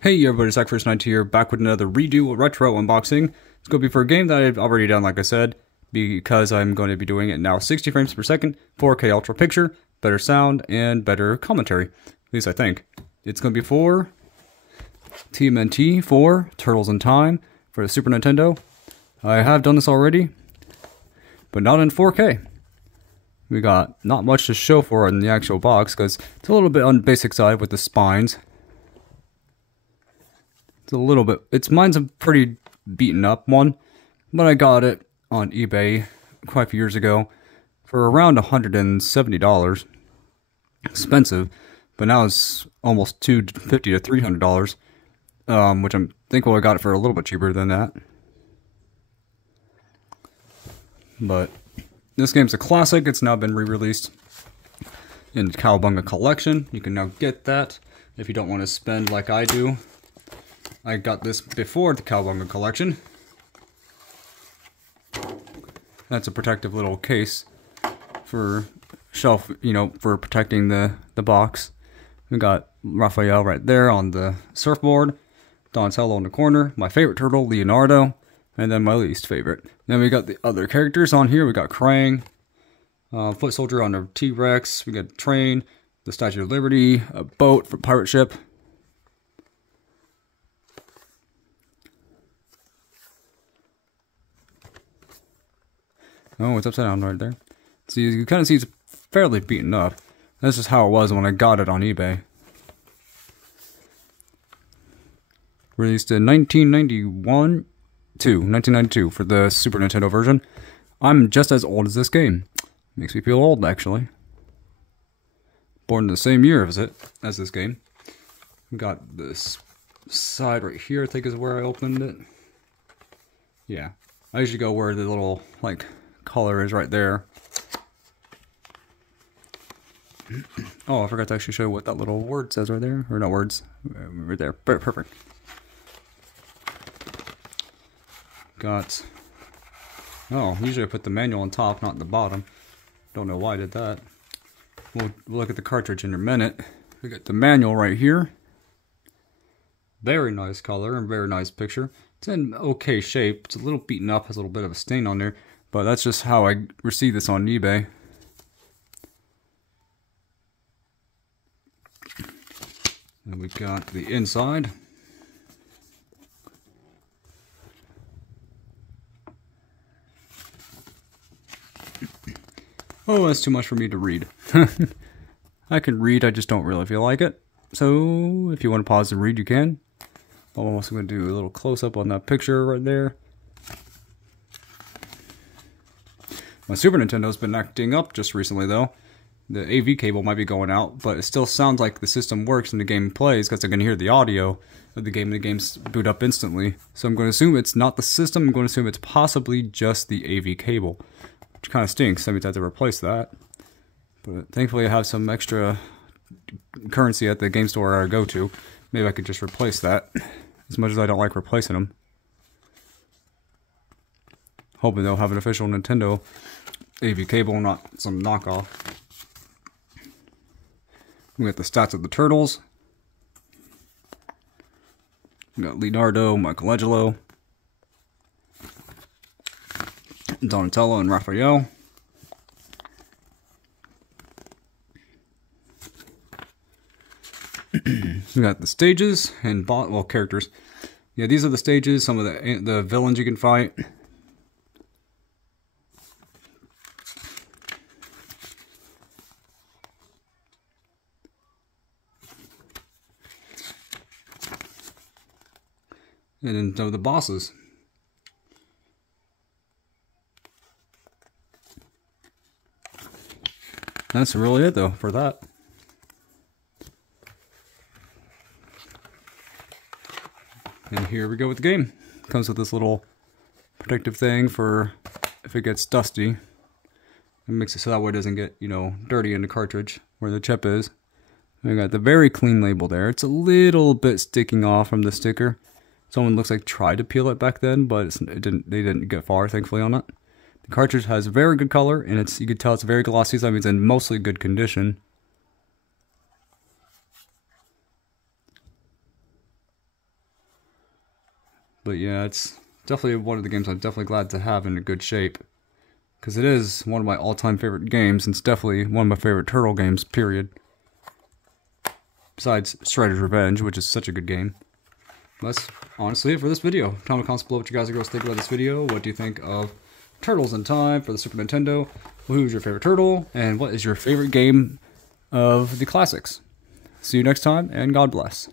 Hey everybody, Sack1st9 here, back with another redo retro unboxing. It's going to be for a game that I've already done, like I said, because I'm going to be doing it now 60 frames per second, 4K ultra picture, better sound, and better commentary. At least I think. It's going to be for TMNT, for Turtles in Time, for the Super Nintendo. I have done this already, but not in 4K. We got not much to show for it in the actual box, because it's a little bit on the basic side with the spines. It's a little bit, mine's a pretty beaten up one, but I got it on eBay quite a few years ago for around $170. Expensive, but now it's almost $250 to $300, which I'm thankful I got it for a little bit cheaper than that. But this game's a classic. It's now been re-released in the Cowabunga collection. You can now get that if you don't want to spend like I do. I got this before the Cowabunga collection. That's a protective little case for shelf, for protecting the box. We got Raphael right there on the surfboard, Donatello in the corner, my favorite turtle, Leonardo, and then my least favorite. Then we got the other characters on here. We got Krang, Foot Soldier on a T-Rex, we got a train, the Statue of Liberty, a boat for pirate ship. Oh, it's upside down right there. So you kind of see it's fairly beaten up. That's just how it was when I got it on eBay. Released in 1992 for the Super Nintendo version. I'm just as old as this game. Makes me feel old, actually. Born in the same year as this game. We got this side right here, I think is where I opened it. Yeah. I usually go where the little, color is right there. Oh, I forgot to actually show you what that little word says right there. Or not words. Right there. Perfect. Got... Oh, usually I put the manual on top, not in the bottom. Don't know why I did that. We'll look at the cartridge in a minute. We got the manual right here. Very nice color and very nice picture. It's in okay shape. It's a little beaten up, has a little bit of a stain on there. But that's just how I received this on eBay. And we got the inside. Oh, that's too much for me to read. I can read, I just don't really feel like it. So, if you want to pause and read, you can. I'm also going to do a little close-up on that picture right there. My Super Nintendo's been acting up just recently, though. The AV cable might be going out, but it still sounds like the system works and the game plays because I can hear the audio of the game and the game's boot up instantly. So I'm going to assume it's not the system, I'm going to assume it's possibly just the AV cable. Which kind of stinks, that means I have to replace that. But thankfully I have some extra currency at the game store I go to. Maybe I could just replace that, as much as I don't like replacing them. Hoping they'll have an official Nintendo AV cable, not some knockoff. We got the stats of the Turtles. We got Leonardo, Michelangelo, Donatello, and Raphael. We got the stages and characters. Yeah, these are the stages. Some of the villains you can fight. And then some of the bosses. That's really it, though, for that. And here we go with the game. Comes with this little protective thing for if it gets dusty. It makes it so that way it doesn't get, dirty in the cartridge where the chip is. We got the very clean label there. It's a little bit sticking off from the sticker. Someone looks like tried to peel it back then, but they didn't get far, thankfully, on it. The cartridge has very good color, and you can tell it's very glossy, so that means it's in mostly good condition. But yeah, it's definitely one of the games I'm definitely glad to have in a good shape. Because it is one of my all-time favorite games, and it's definitely one of my favorite Turtle games, period. Besides Shredder's Revenge, which is such a good game. That's honestly it for this video. Comment comments below what you guys and girls think about this video. What do you think of Turtles in Time for the Super Nintendo? Who's your favorite turtle? And what is your favorite game of the classics? See you next time, and God bless.